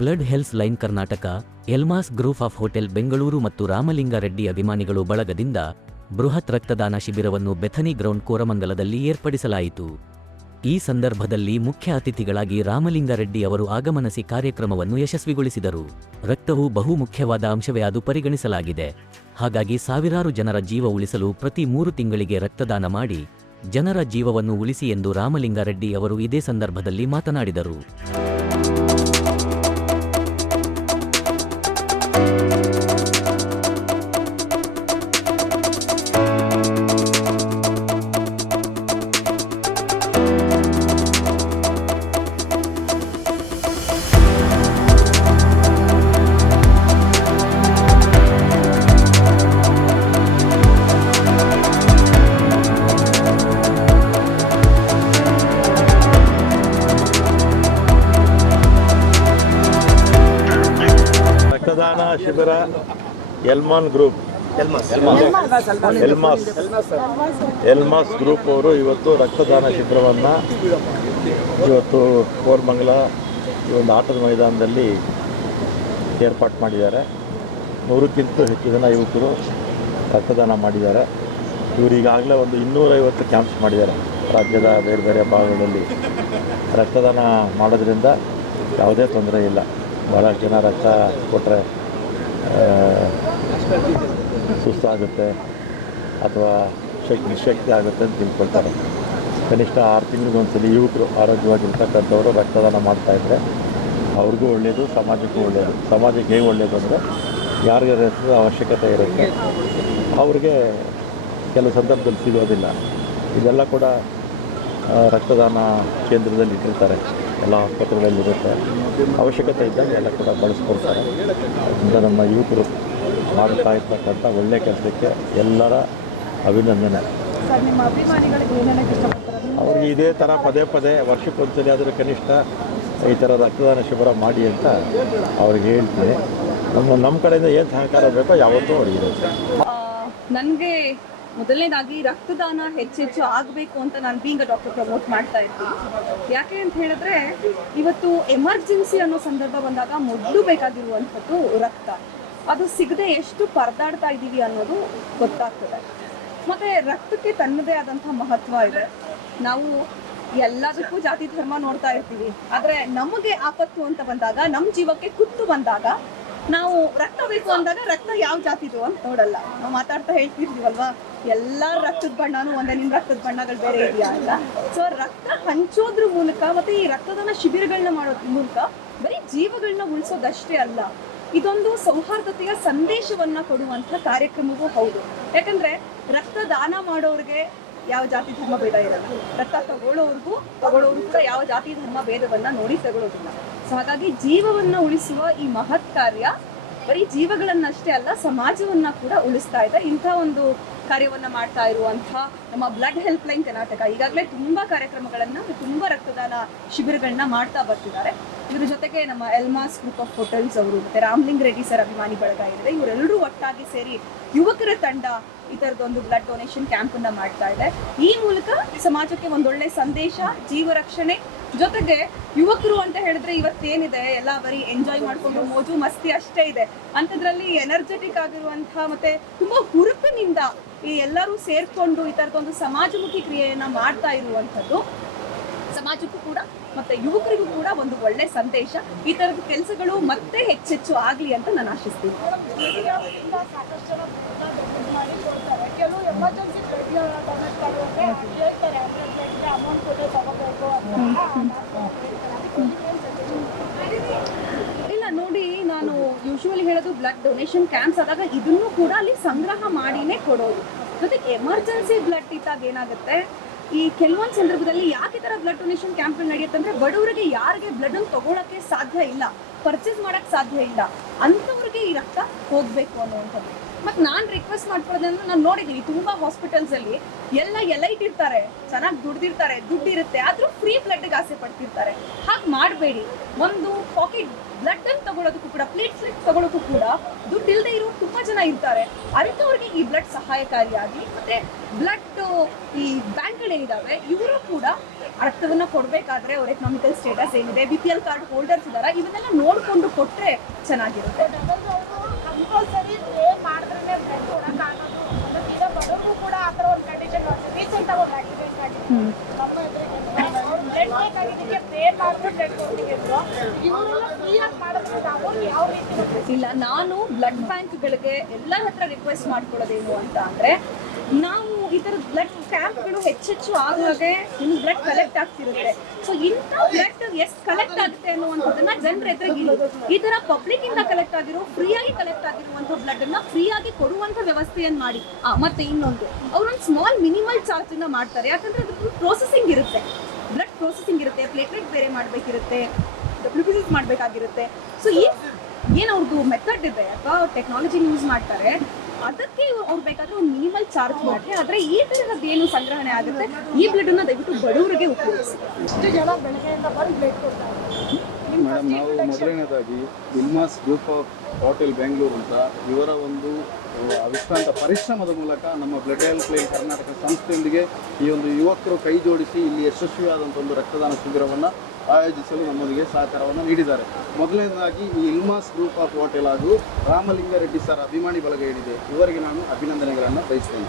Blood health line Karnataka, ಎಲ್ಮಾಸ್ group of hotel Bengaluru ಮತ್ತು ರಾಮಲಿಂಗಾರೆಡ್ಡಿ ಅಭಿಮಾನಿಗಳು ಬಳಗದಿಂದ ಬೃಹತ್ ರಕ್ತದಾನ ಶಿಬಿರವನ್ನು ಬೆಥನಿ ಗ್ರೌಂಡ್ ಕೋರಮಂಗಲದಲ್ಲಿ ಏರ್ಪಡಿಸಲಾಯಿತು. ಈ ಸಂದರ್ಭದಲ್ಲಿ ಮುಖ್ಯ ಅತಿಥಿಗಳಾಗಿ ರಾಮಲಿಂಗಾರೆಡ್ಡಿ ಅವರು ಆಗಮನಿಸಿ ಕಾರ್ಯಕ್ರಮವನ್ನು ಯಶಸ್ವಿಗೊಳಿಸಿದರು. ರಕ್ತವು ಬಹು ಮುಖ್ಯವಾದ ಅಂಶವೇ ಅದು ಪರಿಗಣಿಸಲಾಗಿದೆ. ಹಾಗಾಗಿ ಸಾವಿರಾರು ಜನರ ಜೀವ ಉಳಿಸಲು ಪ್ರತಿ 3 ತಿಂಗಳಿಗೆ ರಕ್ತದಾನ ಮಾಡಿ ಜನರ ಜೀವವನ್ನು ಉಳಿಸಿ ಎಂದು ರಾಮಲಿಂಗಾರೆಡ್ಡಿ ಅವರು ಇದೇ ಸಂದರ್ಭದಲ್ಲಿ ಮಾತನಾಡಿದರು. ರಕ್ತದಾನ ಶಿಬಿರ ಎಲ್ಮಾನ್ ಗ್ರೂಪ್ ಎಲ್ಮಾಸ್ ಗ್ರೂಪ್ ಅವರು ಇವತ್ತು ರಕ್ತದಾನ ಶಿಬಿರವನ್ನು ಇವತ್ತು ಕೋರಮಂಗಲ ಈ ಒಂದು ಆಟದ ಮೈದಾನದಲ್ಲಿ ಏರ್ಪಾಡು ಮಾಡಿದ್ದಾರೆ. 100ಕ್ಕಿಂತ ಹೆಚ್ಚು ಜನ ಯುವಕರು ರಕ್ತದಾನ ಮಾಡಿದ್ದಾರೆ. ಇವರು ಈಗಾಗಲೇ ಒಂದು 250 ಕ್ಯಾಂಪ್ಸ್ ಮಾಡಿದ್ದಾರೆ. ರಾಜ್ಯದ ಬೇರೆ ಬೇರೆ ಭಾಗಗಳಲ್ಲಿ ರಕ್ತದಾನ ಮಾಡೋದ್ರಿಂದ ಯಾವುದೇ ತೊಂದರೆ ಇಲ್ಲ. ಭಾಳಷ್ಟು ಜನ ರಕ್ತ ಕೊಟ್ಟರೆ ಸುಸ್ತಾಗುತ್ತೆ ಅಥವಾ ನಿಶಕ್ತಿ ಆಗುತ್ತೆ ಅಂತ ತಿಳ್ಕೊಳ್ತಾರೆ. ಕನಿಷ್ಠ 6 ತಿಂಗಳಿಗೊಂದ್ಸಲಿ ಯುವಕರು ಆರೋಗ್ಯವಾಗಿರ್ತಕ್ಕಂಥವರು ರಕ್ತದಾನ ಮಾಡ್ತಾಯಿದ್ರೆ ಅವ್ರಿಗೂ ಒಳ್ಳೆಯದು, ಸಮಾಜಕ್ಕೂ ಒಳ್ಳೆಯದು. ಸಮಾಜಕ್ಕೆ ಹೇಗೆ ಒಳ್ಳೆಯದು ಅಂದರೆ ಯಾರಿಗೆ ರಕ್ತದ ಅವಶ್ಯಕತೆ ಇರುತ್ತೆ ಅವ್ರಿಗೆ ಕೆಲವು ಸಂದರ್ಭದಲ್ಲಿ ಸಿಗೋದಿಲ್ಲ. ಇದೆಲ್ಲ ಕೂಡ ರಕ್ತದಾನ ಕೇಂದ್ರದಲ್ಲಿ ಇಟ್ಟಿರ್ತಾರೆ, ಎಲ್ಲ ಆಸ್ಪತ್ರೆಗಳಲ್ಲಿರುತ್ತೆ. ಅವಶ್ಯಕತೆ ಇದ್ದಂಗೆ ಎಲ್ಲ ಕೂಡ ಬಳಸ್ಕೊಡ್ತಾರೆ. ಅದರಿಂದ ನಮ್ಮ ಯುವಕರು ಮಾಡ್ತಾ ಇರ್ತಕ್ಕಂಥ ಒಳ್ಳೆಯ ಕೆಲಸಕ್ಕೆ ಎಲ್ಲರ ಅಭಿನಂದನೆ. ಅವ್ರಿಗೆ ಇದೇ ಥರ ಪದೇ ಪದೇ ವರ್ಷಕ್ಕೊಂದ್ಸಲಿ ಆದರೂ ಕನಿಷ್ಠ ಈ ಥರ ರಕ್ತದಾನ ಶಿಬಿರ ಮಾಡಿ ಅಂತ ಅವ್ರಿಗೆ ಹೇಳ್ತೀನಿ. ನಮ್ಮ ಕಡೆಯಿಂದ ಏನು ಸಹಕಾರ ಬೇಕೋ ಯಾವತ್ತೂ ಅವ್ರಿಗೆ. ನನಗೆ ಮೊದಲನೇದಾಗಿ ರಕ್ತದಾನ ಹೆಚ್ಚೆಚ್ಚು ಆಗಬೇಕು ಅಂತ ನಾನು ಬೀಂಗ ಡಾಕ್ಟರ್ ಪ್ರಮೋಟ್ ಮಾಡ್ತಾ ಇರ್ತೀನಿ. ಯಾಕೆ ಅಂತ ಹೇಳಿದ್ರೆ ಇವತ್ತು ಎಮರ್ಜೆನ್ಸಿ ಅನ್ನೋ ಸಂದರ್ಭ ಬಂದಾಗ ಮೊದಲು ಬೇಕಾಗಿರುವಂಥದ್ದು ರಕ್ತ. ಅದು ಸಿಗದೆ ಎಷ್ಟು ಪರದಾಡ್ತಾ ಇದ್ದೀವಿ ಅನ್ನೋದು ಗೊತ್ತಾಗ್ತದೆ. ಮತ್ತು ರಕ್ತಕ್ಕೆ ತನ್ನದೇ ಆದಂಥ ಮಹತ್ವ ಇದೆ. ನಾವು ಎಲ್ಲದಕ್ಕೂ ಜಾತಿ ಧರ್ಮ ನೋಡ್ತಾ ಇರ್ತೀವಿ, ಆದರೆ ನಮಗೆ ಆಪತ್ತು ಅಂತ ಬಂದಾಗ, ನಮ್ಮ ಜೀವಕ್ಕೆ ಕುತ್ತು ಬಂದಾಗ ನಾವು ರಕ್ತ ಬೇಕು ಅಂದಾಗ ರಕ್ತ ಯಾವ ಜಾತಿದು ಅಂತ ನೋಡಲ್ಲ. ನಾವು ಮಾತಾಡ್ತಾ ಹೇಳ್ತಿರ್ತೀವಲ್ವಾ, ಎಲ್ಲ ರಕ್ತದ ಬಣ್ಣನೂ ಒಂದೇ, ನಿಮ್ಮ ರಕ್ತದ ಬಣ್ಣಗಳು ಬೇರೆ ಇದೆಯಾ ಅಂತ. ಸೊ ರಕ್ತ ಹಂಚೋದ್ರ ಮೂಲಕ ಮತ್ತು ಈ ರಕ್ತದಾನ ಶಿಬಿರಗಳನ್ನ ಮಾಡೋದ್ರ ಮೂಲಕ ಬರೀ ಜೀವಗಳನ್ನ ಉಳಿಸೋದಷ್ಟೇ ಅಲ್ಲ, ಇದೊಂದು ಸೌಹಾರ್ದತೆಯ ಸಂದೇಶವನ್ನ ಕೊಡುವಂಥ ಕಾರ್ಯಕ್ರಮವೂ ಹೌದು. ಯಾಕಂದ್ರೆ ರಕ್ತದಾನ ಮಾಡೋರಿಗೆ ಯಾವ ಜಾತಿ ಧರ್ಮ ಭೇದ ಇರಲ್ಲ. ರಕ್ತ ತಗೊಳ್ಳೋರು ಕೂಡ ಯಾವ ಜಾತಿ ಧರ್ಮ ಭೇದವನ್ನ ನೋಡಿ ತಗೊಳ್ಳೋದಿಲ್ಲ. ಸೊ ಹಾಗಾಗಿ ಜೀವವನ್ನ ಉಳಿಸುವ ಈ ಮಹತ್ ಕಾರ್ಯ ಬರೀ ಜೀವಗಳನ್ನಷ್ಟೇ ಅಲ್ಲ, ಸಮಾಜವನ್ನ ಕೂಡ ಉಳಿಸ್ತಾ ಇದೆ. ಇಂಥ ಒಂದು ಕಾರ್ಯವನ್ನ ಮಾಡ್ತಾ ಇರುವಂಥ ನಮ್ಮ ಬ್ಲಡ್ ಹೆಲ್ಪ್ ಲೈನ್ ಕರ್ನಾಟಕ ಈಗಾಗಲೇ ತುಂಬಾ ಕಾರ್ಯಕ್ರಮಗಳನ್ನ, ತುಂಬಾ ರಕ್ತದಾನ ಶಿಬಿರಗಳನ್ನ ಮಾಡ್ತಾ ಬರ್ತಿದ್ದಾರೆ. ಇದ್ರ ಜೊತೆಗೆ ನಮ್ಮ ಎಲ್ಮಾಸ್ ಗ್ರೂಪ್ ಆಫ್ ಹೋಟೆಲ್ಸ್ ಅವರು ಮತ್ತೆ ರಾಮಲಿಂಗಾರೆಡ್ಡಿ ಸರ್ ಅಭಿಮಾನಿ ಬಳಗ ಇದೆ, ಇವರೆಲ್ಲರೂ ಒಟ್ಟಾಗಿ ಸೇರಿ ಯುವಕರ ತಂಡ ಈ ಥರದೊಂದು ಬ್ಲಡ್ ಡೊನೇಷನ್ ಕ್ಯಾಂಪನ್ನ ಮಾಡ್ತಾ ಇದೆ. ಈ ಮೂಲಕ ಸಮಾಜಕ್ಕೆ ಒಂದೊಳ್ಳೆ ಸಂದೇಶ, ಜೀವ ರಕ್ಷಣೆ, ಜೊತೆಗೆ ಯುವಕರು ಅಂತ ಹೇಳಿದ್ರೆ ಇವತ್ತೇನಿದೆ ಎಲ್ಲ ಬರೀ ಎಂಜಾಯ್ ಮಾಡ್ಕೊಂಡು ಮೋಜು ಮಸ್ತಿ ಅಷ್ಟೇ ಇದೆ. ಅಂಥದ್ರಲ್ಲಿ ಎನರ್ಜೆಟಿಕ್ ಆಗಿರುವಂಥ ಮತ್ತೆ ತುಂಬಾ ಹುರುಪಿನಿಂದ ಈ ಎಲ್ಲರೂ ಸೇರ್ಕೊಂಡು ಈ ಥರದೊಂದು ಸಮಾಜಮುಖಿ ಕ್ರಿಯೆಯನ್ನ ಮಾಡ್ತಾ ಇರುವಂಥದ್ದು ಸಮಾಜಕ್ಕೂ ಕೂಡ ಮತ್ತೆ ಯುವಕರಿಗೂ ಕೂಡ ಒಂದು ಒಳ್ಳೆ ಸಂದೇಶ. ಈ ತರದ ಕೆಲಸಗಳು ಮತ್ತೆ ಹೆಚ್ಚೆಚ್ಚು ಆಗ್ಲಿ ಅಂತ ನಾನು ಆಶಿಸ್ತೀನಿ. ಇಲ್ಲ ನೋಡಿ, ನಾನು ಯೂಶುವಲಿ ಹೇಳೋದು ಬ್ಲಡ್ ಡೊನೇಷನ್ ಕ್ಯಾಂಪ್ಸ್ ಆದಾಗ ಇದನ್ನು ಕೂಡ ಅಲ್ಲಿ ಸಂಗ್ರಹ ಮಾಡಿನೇ ಕೊಡೋದು. ಜೊತೆಗೆ ಎಮರ್ಜೆನ್ಸಿ ಬ್ಲಡ್ ಇದ್ದಾಗ ಏನಾಗುತ್ತೆ, ಈ ಕೆಲವೊಂದು ಸಂದರ್ಭದಲ್ಲಿ ಯಾಕೆ ಈ ಥರ ಬ್ಲಡ್ ಡೊನೇಷನ್ ಕ್ಯಾಂಪ್ಗಳು ನಡೆಯುತ್ತೆ ಅಂದರೆ ಬಡವರಿಗೆ ಯಾರಿಗೆ ಬ್ಲಡ್ ಅನ್ನು ತಗೊಳ್ಳೋಕ್ಕೆ ಸಾಧ್ಯ ಇಲ್ಲ, ಪರ್ಚೇಸ್ ಮಾಡೋಕ್ಕೆ ಸಾಧ್ಯ ಇಲ್ಲ, ಅಂಥವ್ರಿಗೆ ಈ ರಕ್ತ ಹೋಗಬೇಕು ಅನ್ನುವಂಥದ್ದು. ಮತ್ತು ನಾನು ರಿಕ್ವೆಸ್ಟ್ ಮಾಡ್ಕೊಳ್ಳೋದಂದ್ರೆ, ನಾನು ನೋಡಿದ್ದೀನಿ ತುಂಬ ಹಾಸ್ಪಿಟಲ್ಸಲ್ಲಿ ಎಲ್ಲ ಎಲೈಟ್ ಇರ್ತಾರೆ, ಚೆನ್ನಾಗಿ ದುಡ್ದಿರ್ತಾರೆ, ದುಡ್ಡಿರುತ್ತೆ, ಆದರೂ ಫ್ರೀ ಬ್ಲಡ್ಗೆ ಆಸೆ ಪಡ್ತಿರ್ತಾರೆ. ಹಾಗೆ ಮಾಡಬೇಡಿ. ಒಂದು ಪಾಕೆಟ್ ಬ್ಲಡ್ ಅನ್ನು ತಗೊಳ್ಳೋದಕ್ಕೂ ಕೂಡ, ಪ್ಲೇಟ್ಲೆಟ್ ತಗೊಳ್ಳೋಕ್ಕೂ ಕೂಡ ದುಡ್ಡು ಇಲ್ಲದೆ ಇರೋ ತುಂಬ ಜನ ಇರ್ತಾರೆ. ಅಂಥವ್ರಿಗೆ ಈ ಬ್ಲಡ್ ಸಹಾಯಕಾರಿಯಾಗಿ, ಮತ್ತು ಬ್ಲಡ್ ಈ ಬ್ಯಾಂಕ್ಗಳೇನಿದ್ದಾವೆ ಇವರು ಕೂಡ ರಕ್ತವನ್ನ ಕೊಡಬೇಕಾದ್ರೆ ಅವ್ರ ಎಕನಾಮಿಕಲ್ ಸ್ಟೇಟಸ್ ಏನಿದೆ, BPL ಕಾರ್ಡ್ ಹೋಲ್ಡರ್ಸ್ ಇದಾರ, ಇವನ್ನೆಲ್ಲ ನೋಡಿಕೊಂಡು ಕೊಟ್ಟರೆ ಚೆನ್ನಾಗಿರುತ್ತೆ. ಕಂಪಲ್ಸರಿ ಪೇ ಮಾಡಿದ್ರೆ ಬ್ಲಡ್ ಕೊಡೋಕ್ಕಾಗೋದು. ಮತ್ತು ಈಗ ಬಡವ್ರಿಗೂ ಕೂಡ ಆ ಥರ ಒಂದು ಕಂಡೀಷನ್ ರೀಸೆಂಟಾಗಿ ಒಂದು ಆಕ್ಸಿಡೆಂಟ್ ಆಗಿದೆ ನಮ್ಮ ಎದುರಿಗೆ ಬ್ಲಡ್ ಬೇಕಾಗಿದ್ದಕ್ಕೆ ಪೇ ಮಾಡಿದ್ರೆ ಬ್ಲಡ್ ಕೊಡ್ತಿದ್ರು. ಇವರೆಲ್ಲ ಫ್ರೀಯಾಗಿ ಮಾಡಿದ್ರೆ ನಾವು ಯಾವ ರೀತಿ ಇಲ್ಲ, ನಾನು ಬ್ಲಡ್ ಬ್ಯಾಂಕ್ಗಳಿಗೆ ಎಲ್ಲರ ಹತ್ರ ರಿಕ್ವೆಸ್ಟ್ ಮಾಡ್ಕೊಳ್ಳೋದೇನು ಅಂತ ಅಂದರೆ, ನಾವು ಈ ಥರ ಬ್ಲಡ್ ಕ್ಯಾಂಪ್ಗಳು ಹೆಚ್ಚೆಚ್ಚು ಆಗುವಾಗೆ ಇನ್ನು ಬ್ಲಡ್ ಕಲೆಕ್ಟ್ ಆಗ್ತಿರುತ್ತೆ. ಸೊ ಇಂಥ ಬ್ಲಡ್ ಎಷ್ಟು ಕಲೆಕ್ಟ್ ಆಗುತ್ತೆ ಅನ್ನುವಂಥದ್ದನ್ನ ಜನರ ಎದುರಿಗೆ ಈ ಥರ ಪಬ್ಲಿಕ್ ಇಂದ ಕಲೆಕ್ಟ್ ಆಗಿರೋ, ಫ್ರೀಯಾಗಿ ಕಲೆಕ್ಟ್ ಆಗಿರುವಂಥ ಬ್ಲಡ್ ಅನ್ನ ಫ್ರೀಯಾಗಿ ಕೊಡುವಂಥ ವ್ಯವಸ್ಥೆಯನ್ನು ಮಾಡಿ. ಮತ್ತೆ ಇನ್ನೊಂದು, ಅವರೊಂದು ಸ್ಮಾಲ್ ಮಿನಿಮಲ್ ಚಾರ್ಜ್ ಅನ್ನ ಮಾಡ್ತಾರೆ. ಯಾಕಂದ್ರೆ ಅದ್ರ ಪ್ರೊಸೆಸಿಂಗ್ ಇರುತ್ತೆ, ಬ್ಲಡ್ ಪ್ರೊಸೆಸಿಂಗ್ ಇರುತ್ತೆ, ಪ್ಲೇಟ್ಲೆಟ್ ಬೇರೆ ಮಾಡಬೇಕಿರುತ್ತೆ, WBC ಮಾಡಬೇಕಾಗಿರುತ್ತೆ. ಸೊ ಏನು ಅವ್ರದ್ದು ಮೆಥಡ್ ಇದೆ ಅಥವಾ ಟೆಕ್ನಾಲಜಿನ ಯೂಸ್ ಮಾಡ್ತಾರೆ, ಅದಕ್ಕೆ ಅವ್ರು ಬೇಕಾದ್ರೆ ಒಂದು ಮಿನಿಮಲ್ ಚಾರ್ಜ್ ಮಾಡ್ತಾರೆ. ಆದರೆ ಈ ಥರದ್ದು ಏನು ಸಂಗ್ರಹಣೆ ಆಗುತ್ತೆ, ಈ ಬ್ಲಡನ್ನು ದಯವಿಟ್ಟು ಬಡವರಿಗೆ ಉಪಯೋಗಿಸಿ. ಎಷ್ಟು ಜನ ಬೆಳಗ್ಗೆಯಿಂದ ಬಂದು ಬ್ಲಡ್ ಕೊಡ್ತಾರೆ. ಮೇಡಮ್, ನಾವು ಮೊದಲನೇದಾಗಿ ಇಲ್ಮಾಸ್ ಗ್ರೂಪ್ ಆಫ್ ಹೋಟೆಲ್ ಬೆಂಗಳೂರು ಅಂತ ಇವರ ಒಂದು ಅವಿಶ್ರಾಂತ ಪರಿಶ್ರಮದ ಮೂಲಕ ನಮ್ಮ ಬ್ಲಡ್ ಹೆಲ್ಪ್ ಲೈನ್ ಕರ್ನಾಟಕ ಸಂಸ್ಥೆಯೊಂದಿಗೆ ಈ ಒಂದು ಯುವಕರು ಕೈ ಜೋಡಿಸಿ ಇಲ್ಲಿ ಯಶಸ್ವಿಯಾದಂಥ ಒಂದು ರಕ್ತದಾನ ಶಿಬಿರವನ್ನು ಆಯೋಜಿಸಲು ನಮ್ಮೊಂದಿಗೆ ಸಹಕಾರವನ್ನು ನೀಡಿದ್ದಾರೆ. ಮೊದಲನೇದಾಗಿ ಈ ಇಲ್ಮಾಸ್ ಗ್ರೂಪ್ ಆಫ್ ಹೋಟೆಲ್ ಹಾಗೂ ರಾಮಲಿಂಗಾರೆಡ್ಡಿ ಸರ್ ಅಭಿಮಾನಿ ಬಳಗ ಏನಿದೆ, ಇವರಿಗೆ ನಾನು ಅಭಿನಂದನೆಗಳನ್ನು ಬಯಸ್ತೇನೆ.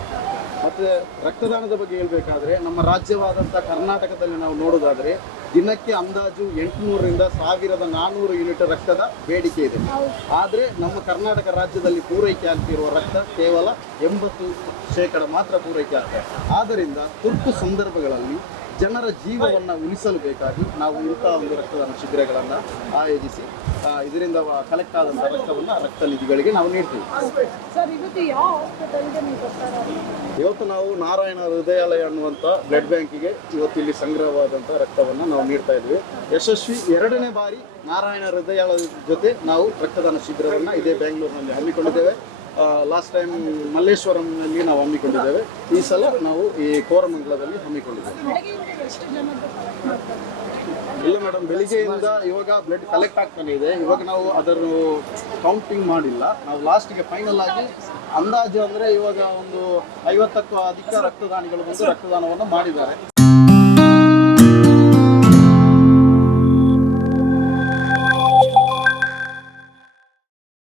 ಮತ್ತು ರಕ್ತದಾನದ ಬಗ್ಗೆ ಹೇಳಬೇಕಾದ್ರೆ, ನಮ್ಮ ರಾಜ್ಯವಾದಂಥ ಕರ್ನಾಟಕದಲ್ಲಿ ನಾವು ನೋಡೋದಾದರೆ ದಿನಕ್ಕೆ ಅಂದಾಜು 800ರಿಂದ 1400 ಯೂನಿಟ್ ರಕ್ತದ ಬೇಡಿಕೆ ಇದೆ. ಆದರೆ ನಮ್ಮ ಕರ್ನಾಟಕ ರಾಜ್ಯದಲ್ಲಿ ಪೂರೈಕೆ ಆಗ್ತಿರುವ ರಕ್ತ ಕೇವಲ 80% ಮಾತ್ರ ಪೂರೈಕೆ ಆಗ್ತದೆ. ಆದ್ದರಿಂದ ತುರ್ತು ಸಂದರ್ಭಗಳಲ್ಲಿ ಜನರ ಜೀವವನ್ನು ಉಳಿಸಲು ಬೇಕಾಗಿ ನಾವು ಇಂಥ ಒಂದು ರಕ್ತದಾನ ಶಿಬಿರಗಳನ್ನು ಆಯೋಜಿಸಿ ಇದರಿಂದ ಕಲೆಕ್ಟ್ ಆದಂಥ ರಕ್ತವನ್ನು ರಕ್ತ ನಿಧಿಗಳಿಗೆ ನಾವು ನೀಡ್ತೀವಿ. ಸರ್, ಇವತ್ತು ಯಾವ ಹಾಸ್ಪಿಟಲ್ಗೆ ನೀವು ಬರ್ತಾರೆ? ಇವತ್ತು ನಾವು ನಾರಾಯಣ ಹೃದಯಾಲಯ ಅನ್ನುವಂಥ ಬ್ಲಡ್ ಬ್ಯಾಂಕಿಗೆ ಇವತ್ತು ಇಲ್ಲಿ ಸಂಗ್ರಹವಾದಂಥ ರಕ್ತವನ್ನು ನಾವು ನೀಡ್ತಾ ಇದ್ವಿ. ಯಶಸ್ವಿ 2ನೇ ಬಾರಿ ನಾರಾಯಣ ಹೃದಯಾಲಯದ ಜೊತೆ ನಾವು ರಕ್ತದಾನ ಶಿಬಿರವನ್ನು ಇದೇ ಬೆಂಗಳೂರಿನಲ್ಲಿ ಹಮ್ಮಿಕೊಂಡಿದ್ದೇವೆ. ಲಾಸ್ಟ್ ಟೈಮ್ ಮಲ್ಲೇಶ್ವರಂನಲ್ಲಿ ನಾವು ಹಮ್ಮಿಕೊಂಡಿದ್ದೇವೆ. ಈ ಸಲ ನಾವು ಈ ಕೋರಮಂಗಲದಲ್ಲಿ ಹಮ್ಮಿಕೊಂಡಿದ್ದೇವೆ. ಎಷ್ಟು ಜನ ಮಾಡ್ತಾರೆ? ಇಲ್ಲ ಮೇಡಮ್, ಬೆಳಿಗ್ಗೆಯಿಂದ ಇವಾಗ ಬ್ಲಡ್ ಕಲೆಕ್ಟ್ ಆಗ್ತಾನೆ ಇದೆ. ಇವಾಗ ನಾವು ಅದರ ಕೌಂಟಿಂಗ್ ಮಾಡಿಲ್ಲ. ನಾವು ಲಾಸ್ಟಿಗೆ ಫೈನಲ್ ಆಗಿ ಅಂದಾಜು ಅಂದರೆ ಇವಾಗ ಒಂದು 50ಕ್ಕೂ ಅಧಿಕ ರಕ್ತದಾನಿಗಳು ಬಂದು ರಕ್ತದಾನವನ್ನು ಮಾಡಿದ್ದಾರೆ.